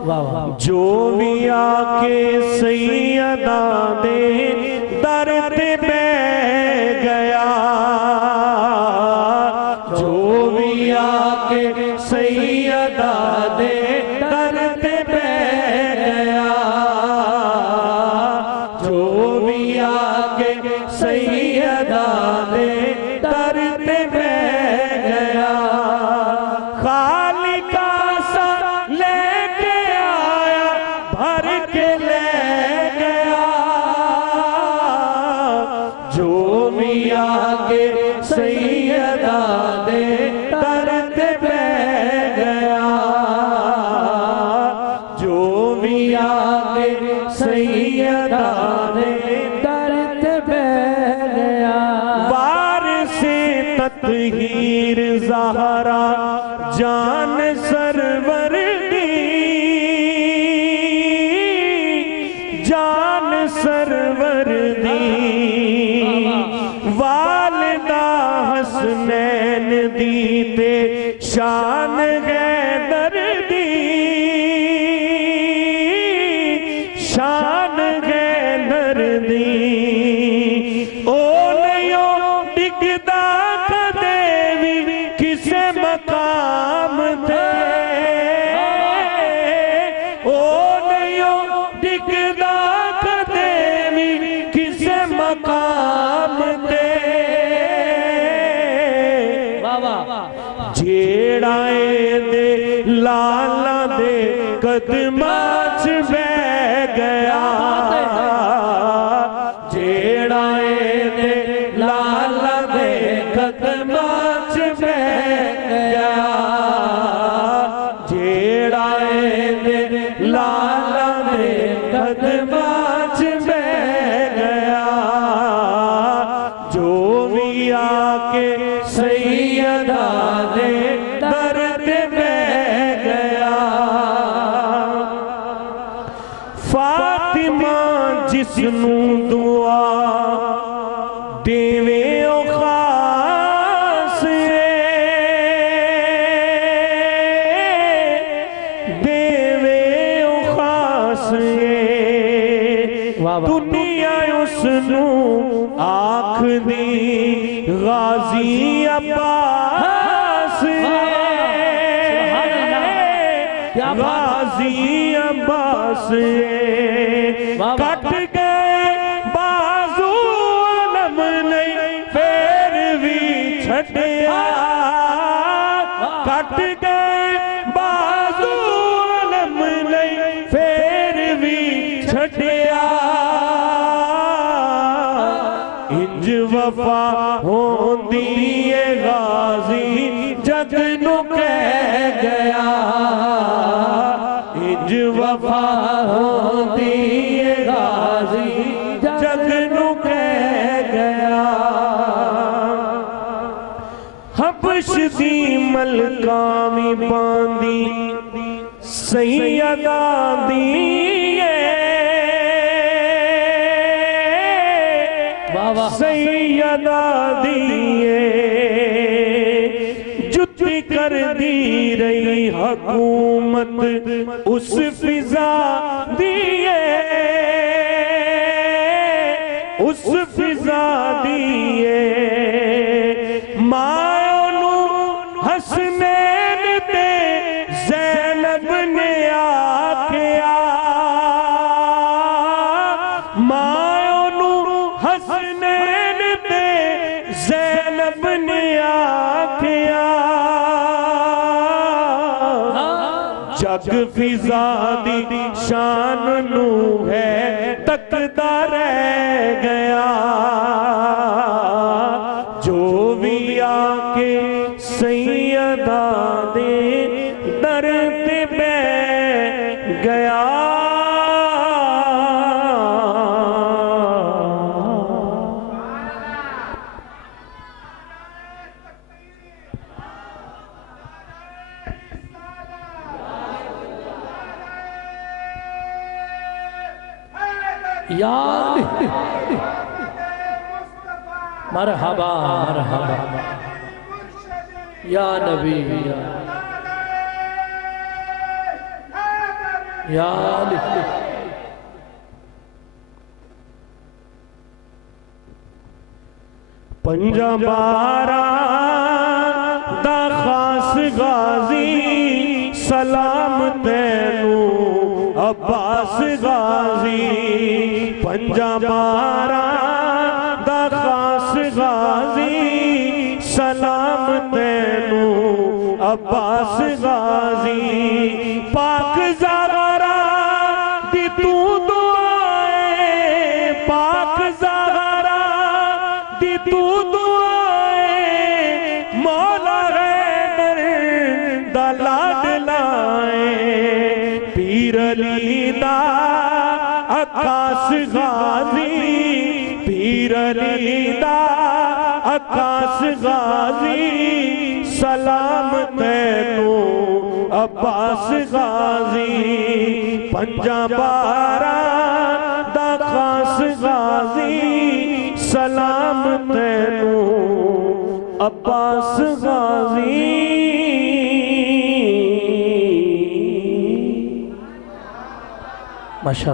जो भी आके सैयदा दे दर पे बैठ गया, जो भी आके सैयदा दे दर पे बैठ गया, जो भी आके सैयदा दे दर पे बैठ गया, खाली का सा लेके आया भर के ले गया, जो भी आके सैयदा दे दर पे बैठ गया, जो भी आके सैयदा दे दर पे बैठ गया। वारिसे तत्हीर ज़हरा जान सरवर दी, जान सरवर दी, वालिदा हसनैन दी ते शान हैदर दी, शान हैदर दी, ओ नयो डिगदा कदे भी किसे मकाम ते, ओ नयो डिगदा कदे भी किसे मकाम ते, जेड़ा दे लाला दे कदमां च बैठ गया, जेड़ा दे लाला दे कदमां च बैठ गया, जेड़ा दे लाला दे कदमां च बैठ गया, जो भी आके सैयदा दे दर पे बैठ गया। फातिमा जिसनू दुआ देवे ओ खास देवे ओ खास, दुनिया उसनू आख दी गाजी अब्बास, गाजी अब्बास, कट गए बाजू अलम नहीं फिर भी छड़िया, कट गए बाजू अलम नहीं फिर भी छड़िया, इंज वफा होंदी है गाजी जग नू कह गया, इंज वफा होंदी है गाजी जग नू कह गया। हबश दी मलकामी बांदी सैयदा दी सैयदा दिए, जुती कर दी रही हुकूमत उस फिजा दिए, उस फिजा दिए, मायोनू हसनैन ते ज़ैनब ने आख्या, मायोनू हसनैन ते ज़ैनब ने आख्या, जग फिजा दी शान नू है तकदा रह गया, जो भी आके सैयदा दे दर पे बैठ गया। यार मरहबा मरहबा या नबी या या अली। पंजाबारा दा खास गाजी सलाम तैनू अब्बास गाजी। पंजाबारा दा खास गाजी सलाम तैनू अब्बास गाजी। पाक ज़हरा दी तू दुआए, पाक ज़हरा दी तू दुआए, मौला हैदर दा लाडलाए। पीर अली दा अक्कास गाजी, पीर अली दा अक्कास गाजी सलाम तैनू अब्बास गाजी। पंजाबारा दा खास गाजी सलाम तैनू अब्बास गाजी। माशा